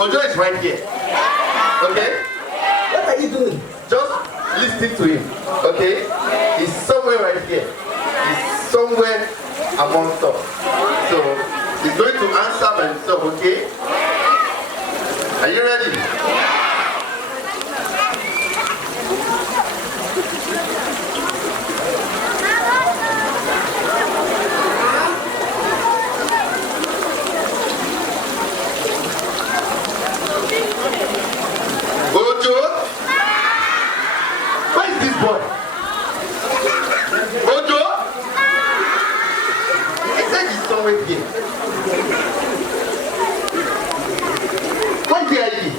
Ojo is right here. Okay? What are you doing? Just listen to him. Okay? He's somewhere right here. He's somewhere amongst us. So he's going to answer by himself, okay? Are you ready? Boy. Ojo? He said he's somewhere here. What day are you?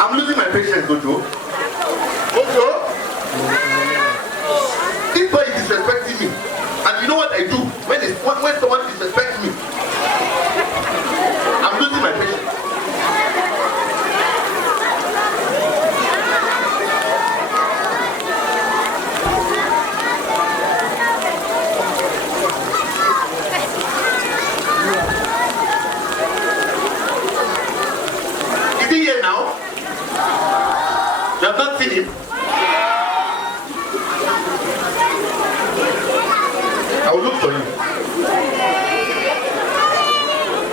I'm losing my patience, Ojo. Ojo? This boy is disrespecting me. And you know what I do when someone disrespects me? I'm losing my patience. You have not seen him. I will look for him.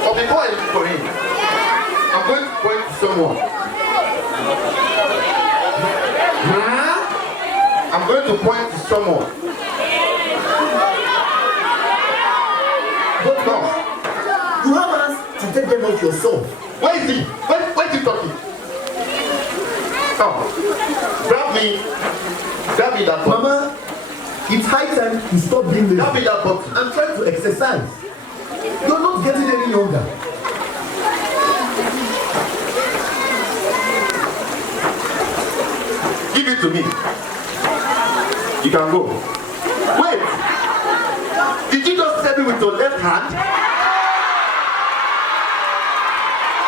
But before I look for him, I'm going to point to someone. I'm going to point to someone. But now, you have us to take them off yourself. Where is he? Where is he talking? Come, grab me that bottle. Mama, it's high time you stop being lazy. Grab me that bottle. I'm trying to exercise. You're not getting any younger. Give it to me. You can go. Wait! Did you just step me with your left hand?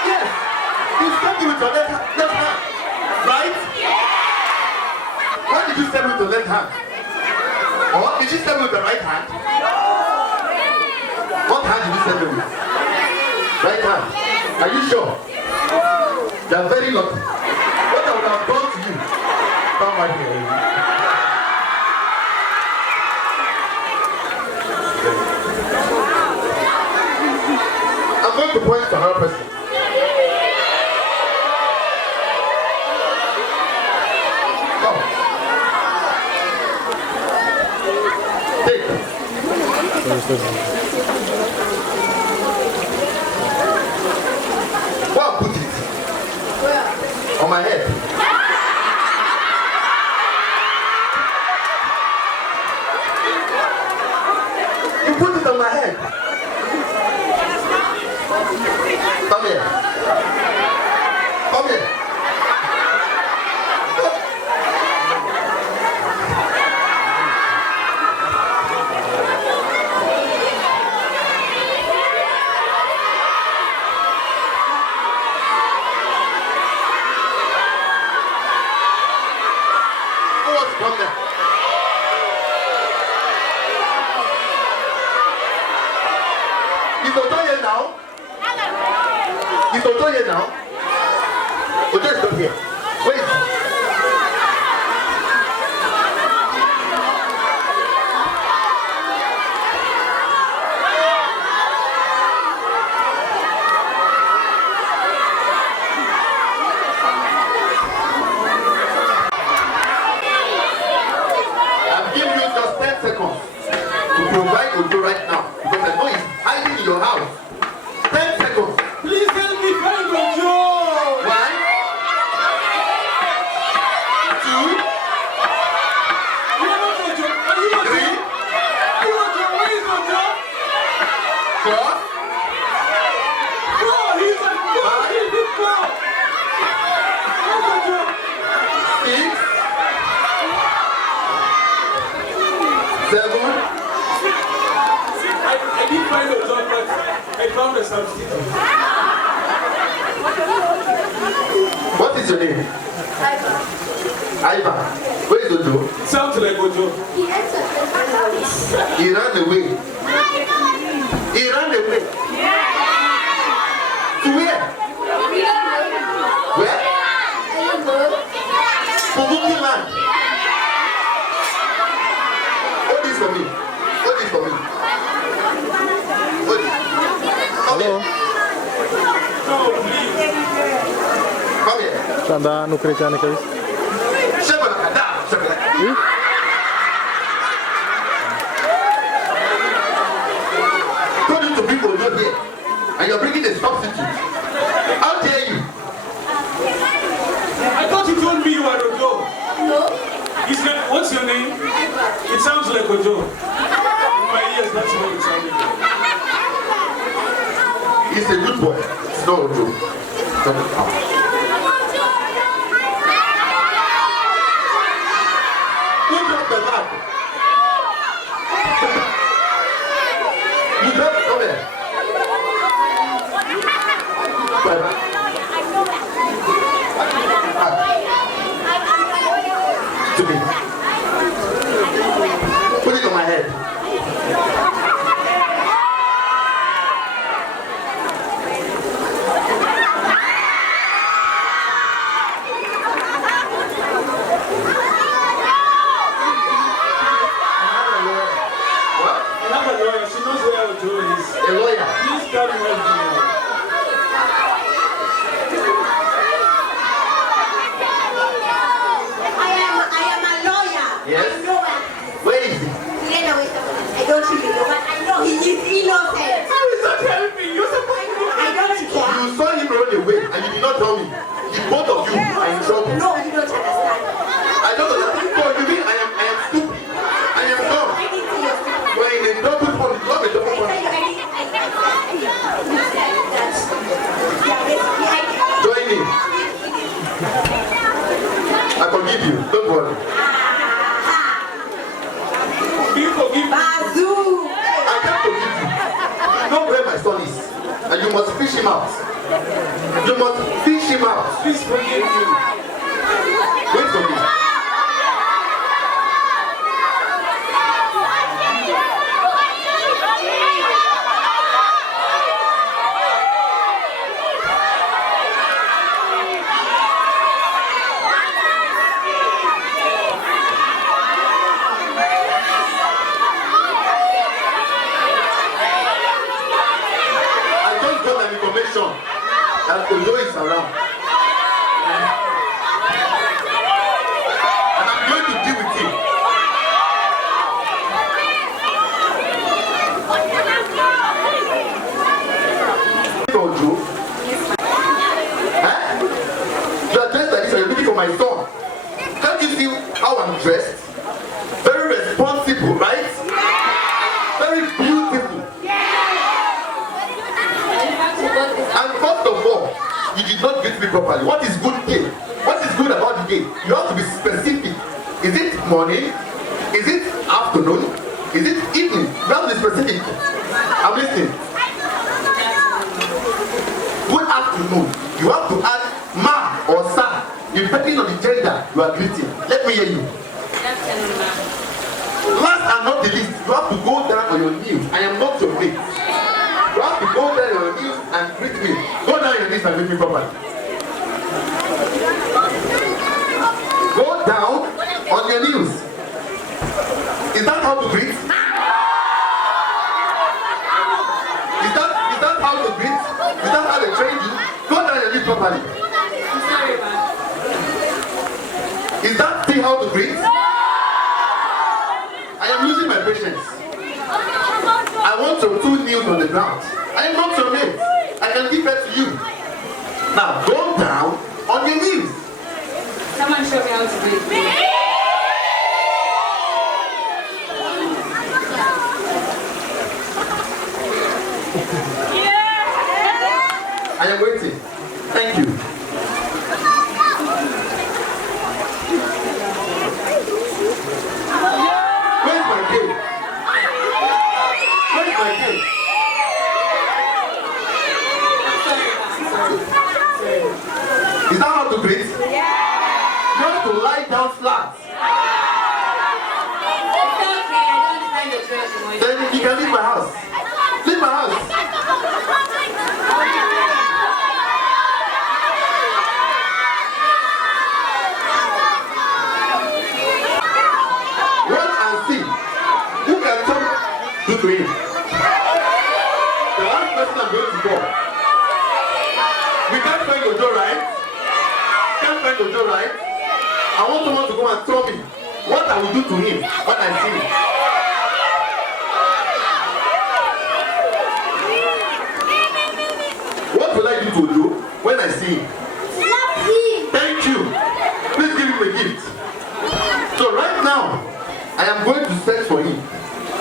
Yes! You stepped me with your left hand. Right? Why did you step with the left hand? Or did you step with the right hand? What hand did you step with? Right hand. Are you sure? You are very lucky. What I would have done to you? Come right here. I'm going to point to another person. Well, put it on my head. You put it on my head. Come here. Come here. Is Ojo here now? Is Ojo here now? Ojo is not here. Where is he? I'm giving you just 10 seconds to provide Ojo right now. Because I know he's hiding in your house. 10 seconds. Please help me find Ojo. 1, 2, You are not Ojo. Are you Ojo? 3, You Ojo? Where is Ojo? 4, Go! He's a go! He's a go! Where's Ojo? 6, 7. I didn't find Ojo, but I found a substitute. What is your name? Ivan. Where is Ojo? It sounds like Ojo. He ran away. He ran away. To where? Where? Pubuki land. Hold this for me. Hold this for me. Hold it. Come here. No, please. Come here. Tanda nukre cyane kabisa. Shabalakada. Shabalakada. Told you to bring Ojo here, and you're bringing a substitute. How dare you? I thought you told me you were Ojo. What's your name? It sounds like Ojo. In my ears, that's what it sounded like. He's a good boy. It's not Ojo. Who dropped the bag? You dropped it. Come here. Bye. To me. Put it on my head. What? I have a lawyer. She knows where Ojo is. A lawyer. Please tell me where Ojo is. I am a lawyer. Yes? I know Where is he? I don't really know, but I know he is innocent. How is that helping? You're supposed to I don't care. You saw him run away and you did not tell me. The both of you are in trouble. No, you don't understand. I don't understand. So you mean I am stupid? I am dumb. I didn't see your stupid. We're in a double pond. You have a double I pond. tell you, you said that. Yeah, basically, Join him. I forgive you. Don't worry. Do you forgive me? Bazoo. I can't forgive you. You know where my son is. And you must fish him out. You must fish him out. Please forgive me. Wait for me. I just got an information that Ojo is around. And I'm going to deal with him. Ojo? Eh? You are dressed like this and you're looking for my son. Can't you see how I'm dressed? Very responsible, right? Very beautiful. And first of all, you did not greet me properly. What is good day? What is good about the day? You have to be specific. Is it morning? Is it afternoon? Is it evening? You have to be specific. I'm listening. Good afternoon. You have to add ma or sa. Depending on the gender you are greeting. Let me hear you. Last and not the least, you have to go down on your knees. I am not your mate. You You have to go down on your knees and greet me. Go down your knees and greet me properly. Go down on your knees. Is that how to greet? Is that how to greet? Is that how they train you? Go down your knees properly. Is that still how to greet? I am losing my patience. I want your 2 knees on the ground. I am not your mate. I can give it to you. Now go down on your knees. Someone show me how to do it. I am waiting. Thank you. Where's my cake? Where's my cake? Is that how to greet? You have to lie down flat. Then you can leave my house. Leave my house. Watch and see. Who can talk to him? The last person I'm going to call. We can't find your door, right? Can't find your door, right? I want someone to come and tell me what I will do to him when I see him. What will I do to Ojo when I see him? Thank you. Please give him a gift. So right now, I am going to search for him.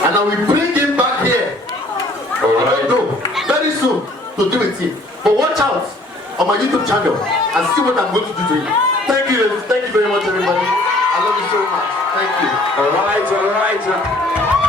And I will bring him back here. Alright. No, very soon to do with him. But watch out on my YouTube channel and see what I'm going to do to him. Thank you very much, everybody. I love you so much. Thank you. All right.